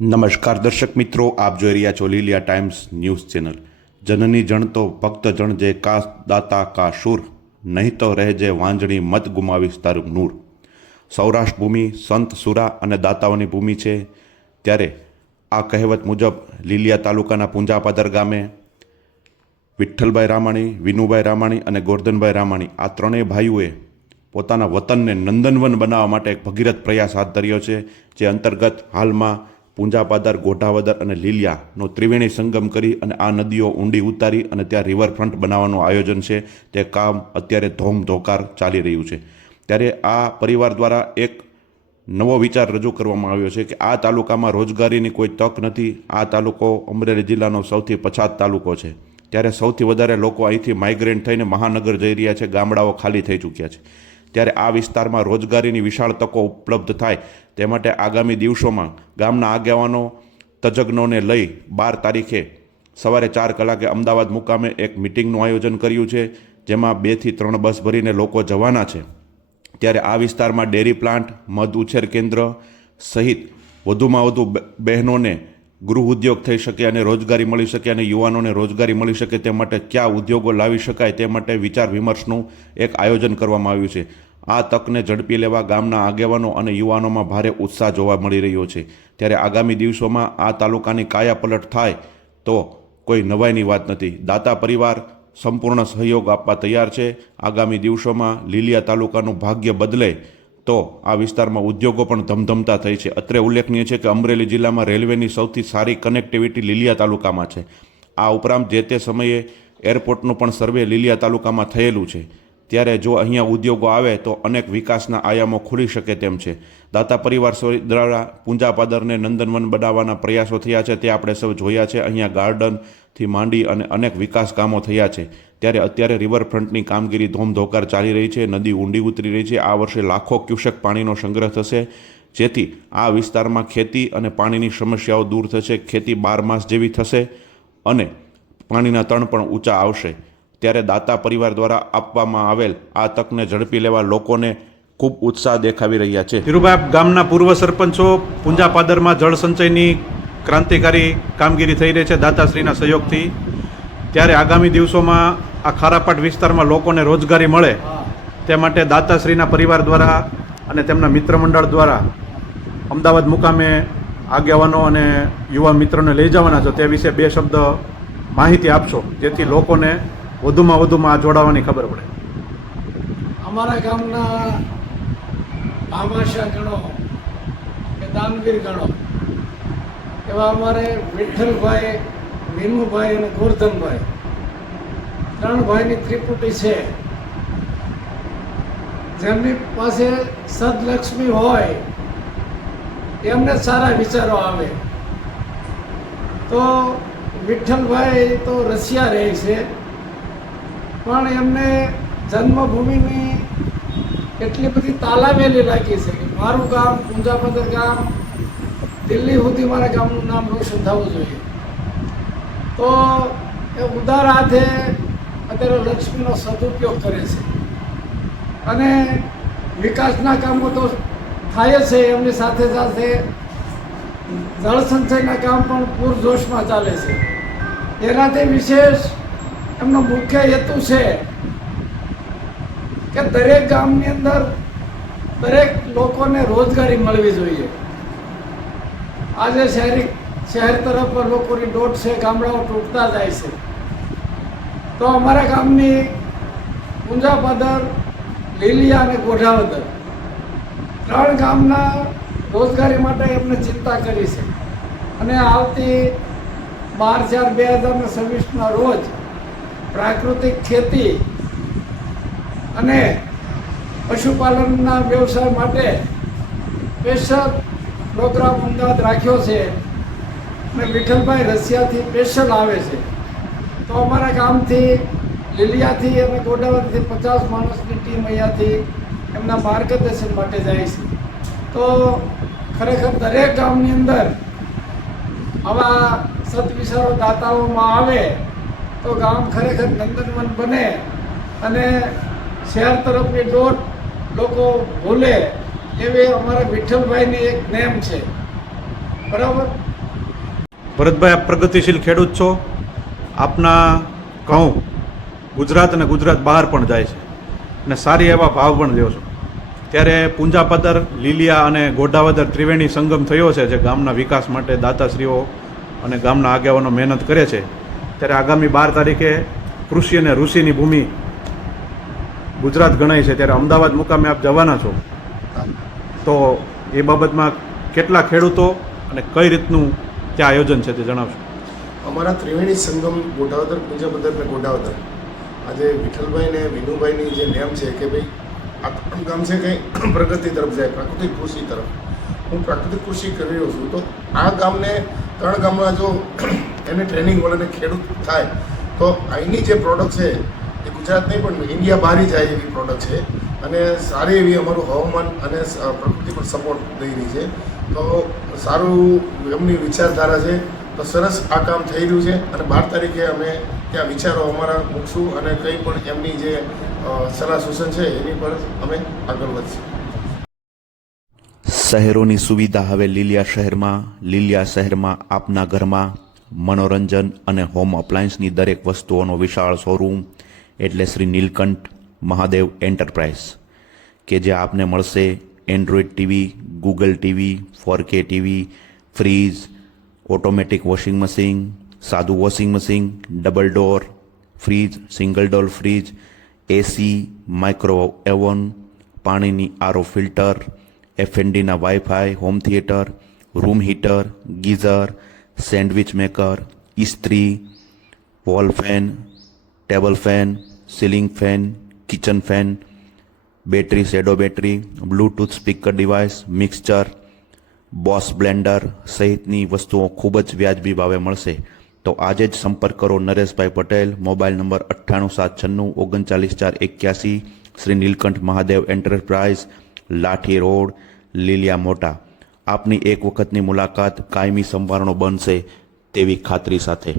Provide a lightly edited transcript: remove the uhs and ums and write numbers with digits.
નમસ્કાર દર્શક મિત્રો, આપ જોઈ રહ્યા છો લીલિયા ટાઈમ્સ ન્યૂઝ ચેનલ। જનની જણ તો ભક્ત જણ જે કા દાતા કા શૂર, નહીં તો રહેજે વાંજણી મત ગુમાવીશ તારું નૂર। સૌરાષ્ટ્ર ભૂમિ સંત સુરા અને દાતાઓની ભૂમિ છે, ત્યારે આ કહેવત મુજબ લીલિયા તાલુકાના પૂંજાપાદર ગામે વિઠ્ઠલભાઈ રામાણી, વિનુભાઈ રામાણી અને ગોરધનભાઈ રામાણી આ ત્રણેય ભાઈઓએ પોતાના વતનને નંદનવન બનાવવા માટે એક ભગીરથ પ્રયાસ હાથ ધર્યો છે, જે અંતર્ગત હાલમાં પૂંજાપાદર, ગોઢાવદર અને લીલિયાનો ત્રિવેણી સંગમ કરી અને આ નદીઓ ઊંડી ઉતારી અને ત્યાં રિવરફ્રન્ટ બનાવવાનું આયોજન છે। તે કામ અત્યારે ધોમધોકાર ચાલી રહ્યું છે। ત્યારે આ પરિવાર દ્વારા એક નવો વિચાર રજૂ કરવામાં આવ્યો છે કે આ તાલુકામાં રોજગારીની કોઈ તક નથી। આ તાલુકો અમરેલી જિલ્લાનો સૌથી પછાત તાલુકો છે, ત્યારે સૌથી વધારે લોકો અહીંથી માઇગ્રેન્ટ થઈને મહાનગર જઈ રહ્યા છે, ગામડાઓ ખાલી થઈ ચૂક્યા છે। ત્યારે આ વિસ્તારમાં રોજગારીની વિશાળ તકો ઉપલબ્ધ થાય તે માટે આગામી દિવસોમાં ગામના આગેવાનો તજજ્ઞોને લઈ 12 તારીખે સવારે 4 કલાકે અમદાવાદ મુકામે એક મિટિંગનું આયોજન કર્યું છે, જેમાં 2 થી 3 બસ ભરીને લોકો જવાના છે। ત્યારે આ વિસ્તારમાં ડેરી પ્લાન્ટ, મધ ઉછેર કેન્દ્ર સહિત વધુમાં વધુ બહેનોને ગૃહ ઉદ્યોગ થઈ શકે અને રોજગારી મળી શકે અને યુવાનોને રોજગારી મળી શકે તે માટે કયા ઉદ્યોગો લાવી શકાય તે માટે વિચાર વિમર્શનું એક આયોજન કરવામાં આવ્યું છે। આ તકને ઝડપી લેવા ગામના આગેવાનો અને યુવાનોમાં ભારે ઉત્સાહ જોવા મળી રહ્યો છે। ત્યારે આગામી દિવસોમાં આ તાલુકાની કાયાપલટ થાય તો કોઈ નવાઈની વાત નથી। દાતા પરિવાર સંપૂર્ણ સહયોગ આપવા તૈયાર છે। આગામી દિવસોમાં લીલિયા તાલુકાનું ભાગ્ય બદલે તો આ વિસ્તારમાં ઉદ્યોગો પણ ધમધમતા થઈ છે। અત્રે ઉલ્લેખનીય છે કે અમરેલી જિલ્લામાં રેલવેની સૌથી સારી કનેક્ટિવિટી લીલિયા તાલુકામાં છે। આ ઉપરાંત જે તે સમયે એરપોર્ટનું પણ સર્વે લીલિયા તાલુકામાં થયેલું છે। ત્યારે જો અહીંયા ઉદ્યોગો આવે તો અનેક વિકાસના આયામો ખુલી શકે તેમ છે। દાતા પરિવાર દ્વારા પૂંજાપાદરને નંદનવન બનાવવાના પ્રયાસો થયા છે, તે આપણે સૌ જોયા છે। અહીંયા ગાર્ડનથી માંડી અને અનેક વિકાસ કામો થયા છે। ત્યારે અત્યારે રિવરફ્રન્ટની કામગીરી ધોમધોકાર ચાલી રહી છે, નદી ઊંડી ઉતરી રહી છે। આ વર્ષે લાખો ક્યુસેક પાણીનો સંગ્રહ થશે, જેથી આ વિસ્તારમાં ખેતી અને પાણીની સમસ્યાઓ દૂર થશે, ખેતી 12 માસ જેવી થશે અને પાણીના તળ પણ ઊંચા આવશે। ત્યારે દાતા પરિવાર દ્વારા આપવામાં આવેલ આ તકને ઝડપી લેવા લોકોને ખૂબ ઉત્સાહ દેખાવી રહ્યા છે। ધીરુભાઈ ગામના પૂર્વ સરપંચો પૂંજાપાદરમાં જળ સંચયની ક્રાંતિકારી કામગીરી થઈ રહી છે દાતાશ્રીના સહયોગથી। ત્યારે આગામી દિવસોમાં આ ખારાપાટ વિસ્તારમાં લોકોને રોજગારી મળે તે માટે દાતાશ્રીના પરિવાર દ્વારા અને તેમના મિત્ર મંડળ દ્વારા અમદાવાદ મુકામે આગેવાનો અને યુવા મિત્રોને લઈ જવાના છો, તે વિશે 2 શબ્દ માહિતી આપશો, જેથી લોકોને વધુમાં આ જોડાવાની ખબર પડે। અમારા ગામના આમાશા ગણો કે દાનવીર ગણો એવા અમારે વિઠ્ઠલભાઈ, વિનુભાઈ અને ગોરધનભાઈ 3 ભાઈની ત્રિપુટી છે, જેમની પાસે સદલક્ષ્મી હોય એમને સારા વિચારો આવે। તો વિઠ્ઠલભાઈ તો રશિયા રહે છે, પણ એમને જન્મભૂમિની એટલી બધી તાલાવેલી લાગી છે કે મારું ગામ પૂંજાપાદર ગામ દિલ્હી સુધી મારા ગામનું નામ રોશન થવું જોઈએ। તો એ ઉદાર હાથે અત્યારે લક્ષ્મીનો સદુપયોગ કરે છે અને વિકાસના કામો તો થાય છે, એમની સાથે સાથે જળ સંચયના કામ પણ પૂરજોશમાં ચાલે છે। એનાથી વિશેષ એમનો મુખ્ય હેતુ છે કે દરેક ગામની અંદર દરેક લોકોને રોજગારી મળવી જોઈએ। આજે શહેર તરફ લોકોની દોટ છે, ગામડાઓ તૂટતા જાય છે। તો અમારા ગામની પૂંજાપાદર, લીલિયા અને ગોઢાવદર 3 ગામના રોજગારી માટે એમને ચિંતા કરી છે અને આવતી 12/4/2026ના રોજ પ્રાકૃતિક ખેતી અને પશુપાલનના વ્યવસાય માટે સ્પેશિયલ પ્રોગ્રામ અમદાવાદ રાખ્યો છે અને વિઠ્ઠલભાઈ રશિયાથી સ્પેશિયલ આવે છે। તો અમારા ગામથી લીલિયાથી અને ગોડાવરથી 50 માણસની ટીમ અહીંયાથી એમના માર્ગદર્શન માટે જાય છે। તો ખરેખર દરેક ગામની અંદર આવા સદવિચારો દાતાઓમાં આવે તો ગામ ખરેખર નંદનવન બને અને શહેર તરફની દોટ લોકો ભૂલે એવી અમારા વિઠ્ઠલભાઈની એક નેમ છે, બરાબર। ભરતભાઈ, આપ પ્રગતિશીલ ખેડૂત છો. આપના ઘઉં ગુજરાત અને ગુજરાત બહાર પણ જાય છે અને સારી એવા ભાવ પણ લ્યો છો. ત્યારે પૂંજાપદર, લીલિયા અને ગોઢાવદર ત્રિવેણી સંગમ થયો છે, જે ગામના વિકાસ માટે દાતાશ્રીઓ અને ગામના આગેવાનો મહેનત કરે છે. ત્યારે આગામી 12 તારીખે કૃષિ અને ઋષિની ભૂમિ ગુજરાત ગણાય છે, ત્યારે અમદાવાદ મુકામે આપ જવાના છો. તો એ બાબતમાં કેટલા ખેડૂતો અને કઈ રીતનું ત્યાં આયોજન છે તે જણાવશો. અમારા ત્રિવેણી સંગમ ગોઢાવદર, પૂંજાપદર ને ગોઢાવદર, આજે વિઠ્ઠલભાઈ ને વિનુભાઈની જે નેમ છે કે ભાઈ આ ત્રણ ગામ છે કે પ્રગતિ તરફ જાય, પ્રાકૃતિક કૃષિ તરફ. હું પ્રાકૃતિક કૃષિ કરી રહ્યો છું, તો આ ગામને 3 ગામમાં જો એને ટ્રેનિંગ મળે ને ખેડૂત થાય તો અહીંની જે પ્રોડક્ટ છે એ ગુજરાત નહીં પણ ઇન્ડિયા બહાર જાય એવી પ્રોડક્ટ છે અને સારી એવી અમારું હવામાન અને પ્રકૃતિ પણ સપોર્ટ દઈ રહી છે. તો સારું એમની વિચારધારા છે. તો સરસ આ કામ થઈ રહ્યું છે અને 12 તારીખે અમે ત્યાં વિચારો અમારા મૂકશું અને કંઈ પણ એમની જે સલાહ સૂચન છે એની પર અમે આગળ વધશું. શહેરોની સુવિધા હવે લીલિયા શહેરમાં આપના ઘરમાં મનોરંજન અને હોમ અપ્લાયન્સની દરેક વસ્તુઓનો વિશાળ શોરૂમ એટલે શ્રી નીલકંઠ મહાદેવ એન્ટરપ્રાઇઝ, કે જે આપને મળશે Android TV, Google TV, 4K TV, fridge, automatic washing machine, સાદું washing machine, double door fridge, single door fridge, AC, micro oven, પાણીની આરો ફિલ્ટર, F&Dના wifi, home theatre, room heater, geyser, sandwich maker, ઇસ્ત્રી, wall fan, table fan, ceiling fan, kitchen fan, battery, shadow battery, Bluetooth speaker device, mixture, Bose blender સહિતની વસ્તુઓ ખૂબ જ વ્યાજબી ભાવે મળશે. તો આજે જ સંપર્ક કરો Nareshbhai Patel, mobile number 9876399481, Shri Nilkanth Mahadev enterprise, Lathi road, Liliya Mota. આપની એક વખતની મુલાકાત કાયમી સંભારણો બનશે તેવી ખાતરી સાથે.